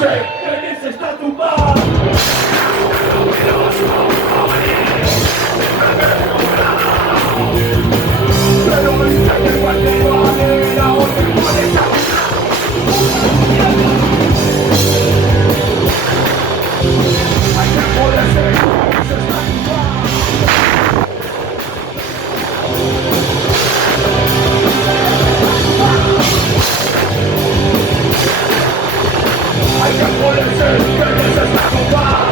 sé que se está tumbando. Pero dice que cualquier manera o te puedes hay que ponerse que se está tumbando. Hay que ponerse que se está tumbando.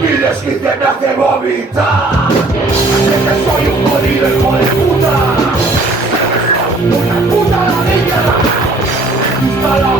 Mi desquite me hace vomitar. Sé que soy un jodido hijo de puta. Sé que soy una puta ladilla. Instala